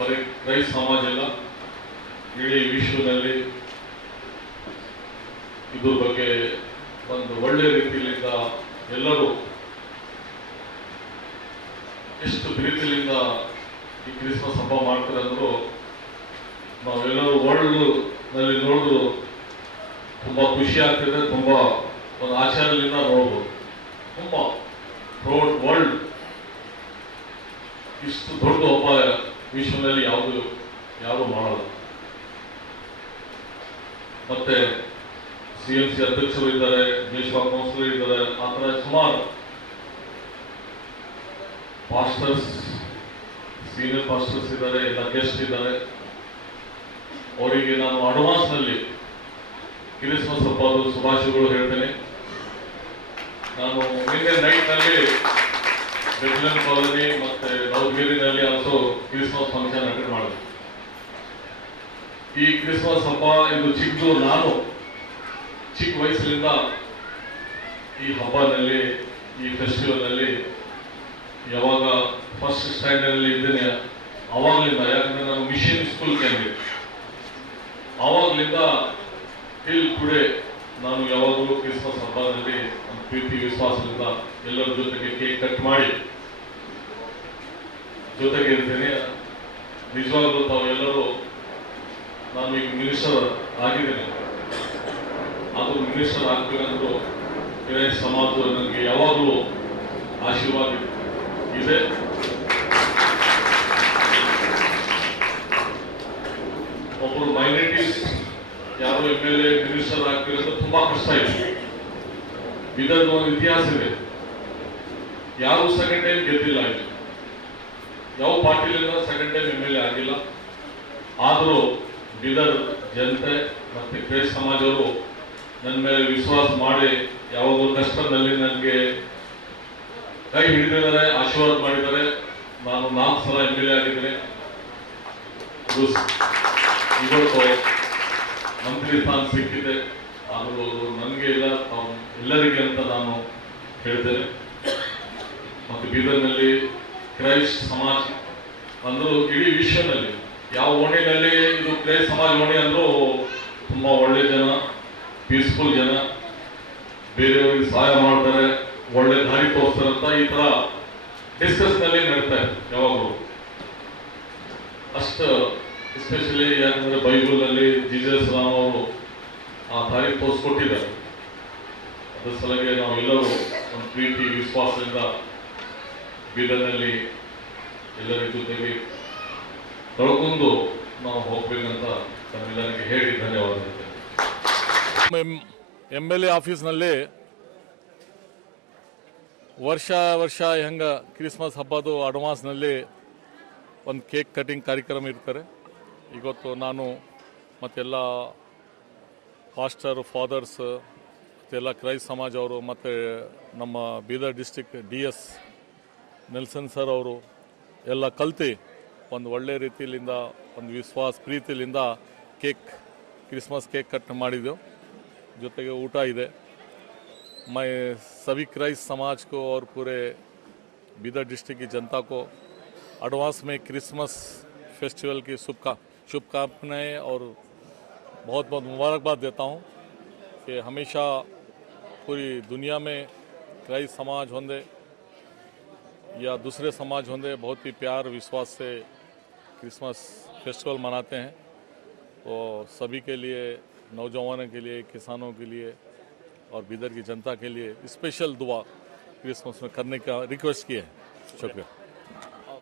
ಬರೀ ರೈತ ಸಮಾಜ ಇಲ್ಲ ಇಡೀ ವಿಶ್ವದಲ್ಲಿ ಇದ್ರ ಬಗ್ಗೆ ಒಂದು ಒಳ್ಳೆ ರೀತಿಯಿಂದ ಎಲ್ಲರೂ ಎಷ್ಟು ಪ್ರೀತಿಯಿಂದ ಈ ಕ್ರಿಸ್ಮಸ್ ಹಬ್ಬ ಮಾಡ್ತಾರೆ ಅಂದ್ರು ನಾವೆಲ್ಲರೂ ವರ್ಲ್ಡ್ನಲ್ಲಿ ನೋಡಿದ್ರು ತುಂಬಾ ಖುಷಿ ಆಗ್ತಿದೆ, ತುಂಬಾ ಒಂದು ಆಚಾರದಿಂದ ನೋಡ್ಬೋದು. ತುಂಬಾ ರೋಡ್ ವರ್ಲ್ಡ್. ಇಷ್ಟು ದೊಡ್ಡ ಹಬ್ಬ ವಿಶ್ವದಲ್ಲಿ ಯಾವುದು, ಯಾರು ಮಾಡಲ್ಲ. ಮತ್ತೆ ಸಿ ಎಂ ಸಿ ಅಧ್ಯಕ್ಷರು ಇದ್ದಾರೆ ದೇಶವಾ ಕೌನ್ಸಿಲರ್ ಇದ್ದಾರೆ, ಆ ಥರ ಸುಮಾರು ಪಾಸ್ಟರ್ಸ್ ಸೀನಿಯರ್ ಪಾಸ್ಟರ್ಸ್ ಇದ್ದಾರೆ, ಎಲ್ಲ ಗೆಸ್ಟ್ ಇದ್ದಾರೆ. ಅವರಿಗೆ ನಾನು ಅಡ್ವಾನ್ಸ್ನಲ್ಲಿ ಕ್ರಿಸ್ಮಸ್ ಹಬ್ಬದ ಶುಭಾಶಯಗಳು ಹೇಳ್ತೇನೆ. ನಾನು ನಿನ್ನೆ ನೈಟ್ನಲ್ಲಿ ಬೆಟ್ಲನ್ ಕಾಲೋನಿ ಮತ್ತೆ ನವಗಿರಿನಲ್ಲಿ ಆಲ್ಸೋ ಕ್ರಿಸ್ಮಸ್ ಫಂಕ್ಷನ್ ಅಟೆಂಡ್ ಮಾಡಿದೆ. ಈ ಕ್ರಿಸ್ಮಸ್ ಹಬ್ಬ ಎಂದು ಚಿಕ್ಕದು ನಾನು ಚಿಕ್ಕ ವಯಸ್ಸಿನಿಂದ ಈ ಹಬ್ಬದಲ್ಲಿ, ಈ ಫೆಸ್ಟಿವಲ್ನಲ್ಲಿ ಯಾವಾಗ ಫಸ್ಟ್ ಸ್ಟ್ಯಾಂಡರ್ಡ್ ಅಲ್ಲಿ ಇದ್ದೇನೆ, ಅವಾಗ್ಲಿಂದ, ಯಾಕಂದ್ರೆ ನಾನು ಮಿಷನ್ ಸ್ಕೂಲ್ ಕ್ಯಾಂಡಿಡೇಟ್ ಆವಾಗ್ಲಿಂದ ಟಿಲ್ ಟುಡೇ ನಾನು ಯಾವಾಗಲೂ ಕ್ರಿಸ್ಮಸ್ ಹಬ್ಬದಲ್ಲಿ ಪ್ರೀತಿ, ವಿಶ್ವಾಸದಿಂದ ಎಲ್ಲರ ಜೊತೆಗೆ ಕೇಕ್ ಕಟ್ ಮಾಡಿ ಜೊತೆಗೆ ಇರ್ತೇನೆ ನಿಜವಾಗ್ಲೂ ತಾವು ಎಲ್ಲರೂ ನಾನು ಈಗ ಮಿನಿಸ್ಟರ್ ಆಗಿದ್ದೇನೆ. ಅದು ಮಿನಿಸ್ಟರ್ ಆಗ್ಬೇಕಂದ್ರು ಬೇರೆ ಸಮಾಜ ನನಗೆ ಯಾವಾಗಲೂ ಆಶೀರ್ವಾದ ಇದೆ. ಒಬ್ಬರು ಮೈನಾರಿಟೀಸ್ ಯಾರು ಎಂ ಎಲ್ ಎ ಮಿನಿಸ್ಟರ್ ಆಗ್ತಿರೋದು ತುಂಬಾ ಕಷ್ಟ ಇದೆ. ಇದನ್ನು ಒಂದು ಇತಿಹಾಸ ಇದೆ. ಯಾರು ಸೆಕೆಂಡ್ ಟೈಮ್ ಗೆದ್ದಿಲ್ಲ ಇಲ್ಲಿ ಯಾವ ಪಾರ್ಟಿಲಿಂದ second time M L A ಆಗಿಲ್ಲ. ಆದರೂ ಬೀದರ್ ಜನತೆ ಮತ್ತೆ ಕ್ರೇಜ್ ಸಮಾಜವರು ನನ್ನ ಮೇಲೆ ವಿಶ್ವಾಸ ಮಾಡಿ ಯಾವಾಗ ಕಷ್ಟದಲ್ಲಿ ನನಗೆ ಕೈ ಹಿಡಿದಿದ್ದಾರೆ, ಆಶೀರ್ವಾದ ಮಾಡಿದ್ದಾರೆ. ನಾನು ನಾಲ್ಕು ಸಲ ಎಂ ಎಲ್ ಎ ಆಗಿದ್ದೇನೆ ಮಂತ್ರಿ ಸ್ಥಾನ ಸಿಕ್ಕಿದೆ. ಆದರೂ ನನಗೆ ಇಲ್ಲ, ತಾವು ಎಲ್ಲರಿಗೆ ಅಂತ ನಾನು ಹೇಳ್ತೇನೆ. ಮತ್ತು ಬೀದರ್ನಲ್ಲಿ ಕ್ರೈಸ್ಟ್ ಸಮಾಜ ಅಂದ್ರು ಇಡೀ ವಿಶ್ವದಲ್ಲಿ ಯಾವ ಓಣಿನಲ್ಲಿ ಇದು ಕ್ರೈಸ್ಟ್ ಸಮಾಜ ಓಣಿ ಅಂದ್ರೆ ತುಂಬಾ ಒಳ್ಳೆ ಜನ ಪೀಸ್ಫುಲ್ ಜನ, ಬೇರೆಯವರಿಗೆ ಸಹಾಯ ಮಾಡ್ತಾರೆ, ಒಳ್ಳೆ ದಾರಿ ತೋರಿಸ್ತಾರೆ ಅಂತ ಈ ತರ ಡಿಸ್ಕಸ್ನಲ್ಲಿ ನಡೀತಾ ಇದೆ ಯಾವಾಗಲೂ. ಅಷ್ಟು ಎಸ್ಪೆಷಲಿ ಯಾಕಂದ್ರೆ ಬೈಬಲ್ನಲ್ಲಿ ಜೀಸಸ್ ರಾಮ್ ಅವರು ಆ ದಾರಿ ತೋರಿಸ್ಕೊಟ್ಟಿದ್ದಾರೆ. ಅದ್ರ ಸಲಗೆ ನಾವೆಲ್ಲರೂ ಒಂದು ಪ್ರೀತಿ, ವಿಶ್ವಾಸದಿಂದ ಬೀದರ್ನಲ್ಲಿ ಎಲ್ಲರ ಜೊತೆಗೆ ಕಳ್ಕೊಂಡು ನಾವು ಹೋಗ್ಬೇಕಂತ ತಮ್ಮೆಲ್ಲರಿಗೆ ಹೇಳಿ ಧನ್ಯವಾದ ಎಂ ಎಲ್ ಎ ಆಫೀಸ್ನಲ್ಲಿ ವರ್ಷ ವರ್ಷ ಹೆಂಗ ಕ್ರಿಸ್ಮಸ್ ಹಬ್ಬದು ಅಡ್ವಾನ್ಸ್ನಲ್ಲಿ ಒಂದು ಕೇಕ್ ಕಟಿಂಗ್ ಕಾರ್ಯಕ್ರಮ ಇರ್ತಾರೆ ಇವತ್ತು ನಾನು ಮತ್ತೆಲ್ಲ ಪಾಸ್ಟರ್, ಫಾದರ್ಸ್, ಮತ್ತೆಲ್ಲ ಕ್ರೈಸ್ತ ಸಮಾಜ ಅವರು ಮತ್ತು ನಮ್ಮ Bidar district D S Nelson sir ಅವರು ಎಲ್ಲ ಕಲ್ತು ಒಂದು ಒಳ್ಳೆ ರೀತಿಯಿಂದ ಒಂದು ವಿಶ್ವಾಸ ಪ್ರೀತಿಲಿಂದ ಕೇಕ್ ಕ್ರಿಸ್ಮಸ್ ಕೇಕ್ ಕಟ್ ಮಾಡಿದ್ದೆವು ಜೊತೆಗೆ ಊಟ ಇದೆ मैं सभी क्राइस्ट समाज को और पूरे बीदर डिस्ट्रिक्ट की जनता को एडवांस में क्रिसमस फेस्टिवल की शुभका शुभकामनाएं और बहुत बहुत मुबारकबाद देता हूं कि हमेशा पूरी दुनिया में क्राइस्ट समाज होंदे या दूसरे समाज होंगे बहुत ही प्यार, विश्वास से क्रिसमस फेस्टिवल मनाते हैं। तो सभी के लिए, नौजवानों के लिए, किसानों के लिए और बिदर की जनता के लिए स्पेशल दुआ क्रिसमस में करने का रिक्वेस्ट किए हैं। शुक्रिया।